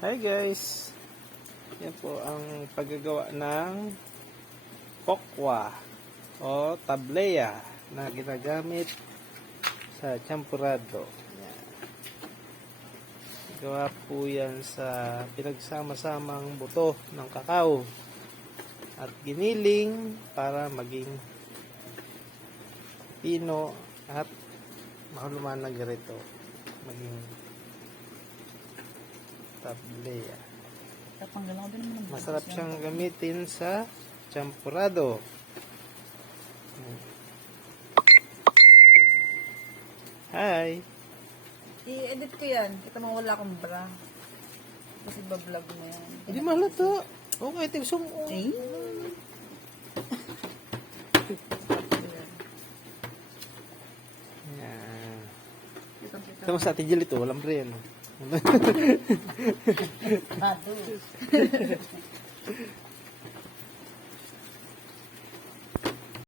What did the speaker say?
Hi guys! Yan po ang paggagawa ng kokwa o tableya na ginagamit sa champurado. Yan. Gawa po yan sa pinagsama-samang buto ng kakao at giniling para maging pino at malumanag rito. Maging tableya. Masarap siyang gamitin sa champurado. Hi! I-edit ko yan. Kita mo wala akong bra. Kasi bablog mo yan. Hindi mahalata. Okay, tingso mo. Eh? Yan. Kitang-kita. Ito sa Ate Jill ito, walang pre yan. Bado.